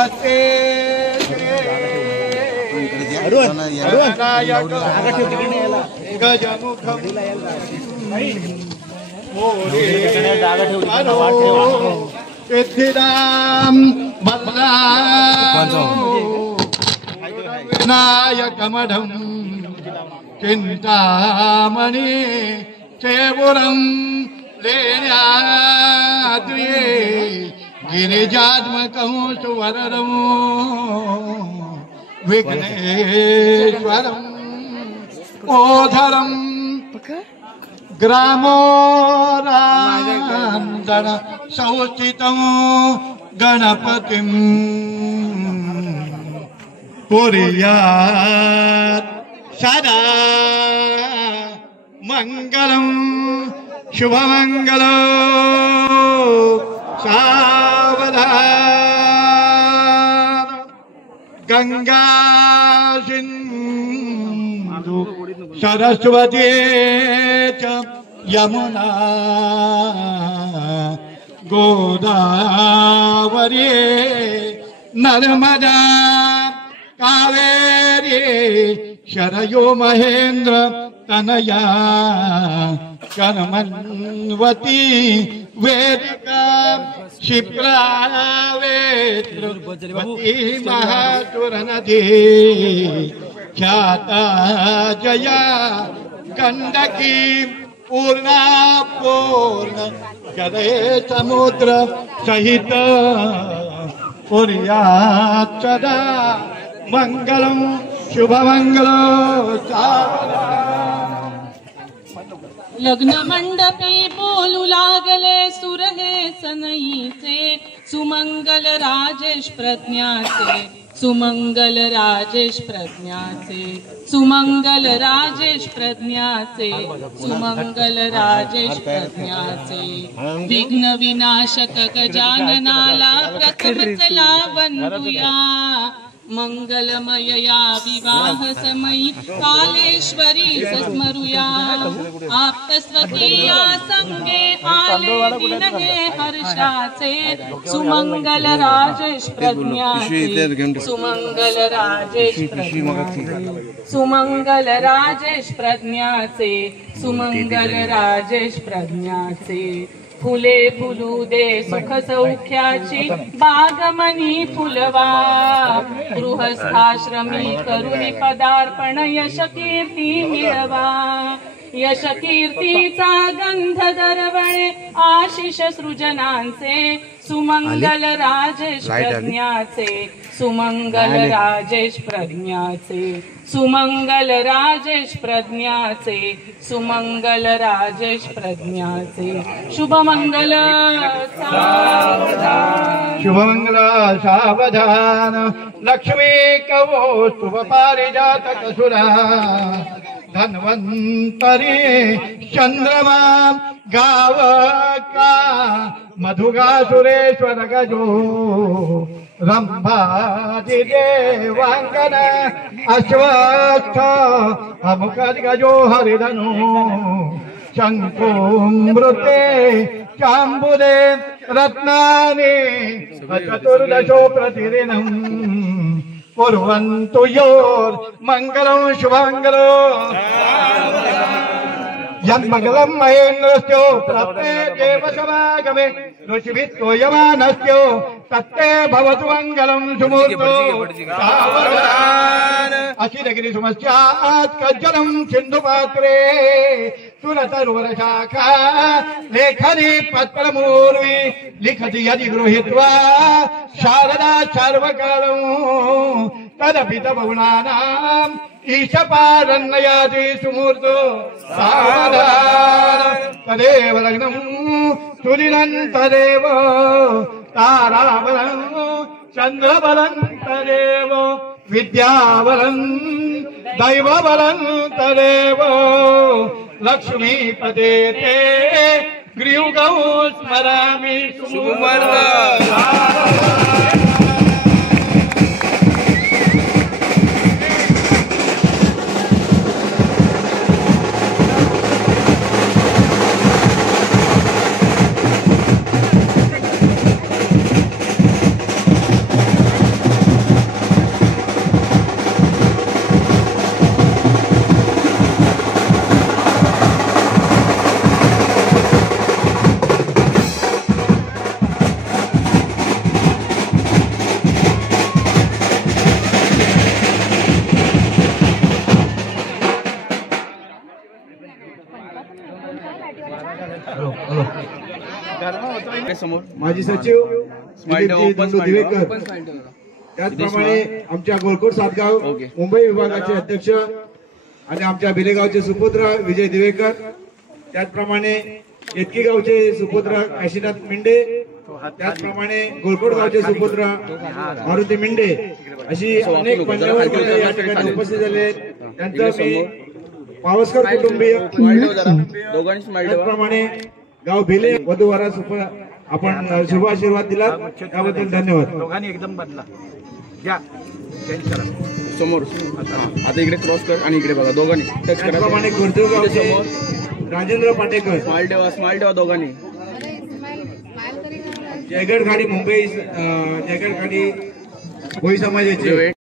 नमस्ते गजमुखम सिद्धिदाम विनायकमढं चिंतामणि चेवुरं लेण्याद्रिये गिरिजात्मकं सुवरदं विघ्नेश्वरं ओधरं ग्रामोरान्दन संस्थितं गणपतिं कुर्यात् सदा मंगलं शुभमंगलं सावधान गंगा सिंधु सरस्वती च यमुना गोदावरी नर्मदा कावेरी शरयो महेंद्र तनया कर्मन्वती वेदिका क्षिप्रावेत्रवती महासुरनदी ख्याता जया गंडकी पूर्णा पूर्ण जले समुद्र सहित कुर्यात् सदा मंगलम शुभमंगलं लग्न मंडपी बोलू लागले सुर हे सनईचे सुमंगल राजेश प्रज्ञाचे सुमंगल राजेश प्रज्ञाचे सुमंगल राजेश प्रज्ञाचे सुमंगल राजेश प्रज्ञाचे विघ्न विनाशक गजाननाला प्रथम चला वंदूया मंगलमयया विवाह समयी कालेश्वरी स्मरूया आप्तस्वकीया संगे आले दिन हे हर्षाचे सुमंगल राजेश प्रज्ञाचे सुमंगल राजेश प्रज्ञाचे सुमंगल राजेश प्रज्ञाचे सुमंगल राजेश प्रज्ञाचे फुले फुलू दे सुख सौख्याची बागमनी फुलवा गृहस्थाश्रमी करुणी पदार्पण यश कीर्ती मिळवा यश कीर्तीचा गंध दरवळे आशिष सृजनांचे सुमंगल राजेश प्रज्ञाचे सुमंगल राजेश प्रज्ञाचे सुमंगल राजेश प्रज्ञाचे सुमंगल राजेश प्रज्ञाचे शुभमंगल सावधान शुभमंगल सावधान लक्ष्मी कवो शुभ पारिजातक सुरा धन्वंतरी चंद्रमा गावका मधुगा सुरेश्वर गजो रंभादि देवांगन अश्वस्थ अमुखद गजो हरिधनु शंकुमृते चांबुदे रत्नानि चतुर्दशो प्रतिदिनं कुर्वन्तु योर मंगलं शुभमंगलं यन्मंगलं महेन्द्रस्यो तत्ते देव समागमे ऋषिभिः यमानस्यो तत्ते भवतु मंगलं सुमूर्तो सावधान अचिरगिरि सुमस्यात् कज्जलं सिन्धुपात्रे सुरतरुवरशाखा लेखनी पत्रमूर्वी लिखति यदि गृहीत्वा शारदा सर्वकालं तदपि तवगुणानाम् ईशपारन्नयाति सुमूर्तो सावधान तदेव लग्नं सुदिनं तदेव ताराबलं चन्द्रबलं तदेव विद्याबलं दैवबलं तदेव लक्ष्मीपते ते गृयुगौ स्मरामि सुमंगल समोर माजी सचिव स्माइल ठेवा, दिलीपजी ओपन धोंडू स्माइल ठेवा. दिवेकर, त्याचप्रमाणे आमच्या गोलकोट सातगाव ओके. मुंबई विभागाचे अध्यक्ष आणि आमच्या बिलेगावचे सुपुत्र विजय दिवेकर, त्याचप्रमाणे केतकी गावचे सुपुत्र काशीनाथ मिंडे, त्याचप्रमाणे गोलकोट गावचे सुपुत्र मारुती मिंडे, अशी अनेक मान्यवर मंडळी या ठिकाणी उपस्थित झाले आहेत. त्यांचं मी पावसकर कुटुंबीय स्माइल ठेवा जरा, दोघांनी स्माइल ठेवा. त्याचप्रमाणे गाव भेले वधूवरास आपण शुभ आशीर्वाद दिला त्याबद्दल धन्यवाद. दोघांनी एकदम बदला घ्या चेंज करा समोर हा, आता इकडे क्रॉस कर आणि इकडे बघा, दोघांनी टच करा. त्याचप्रमाणे गुर्जर गावचे राजेंद्र पाटेकर, स्माइल ठेवा दोघांनी. जयगड खाडी मुंबई जयगड खाडी भोई समाजाचे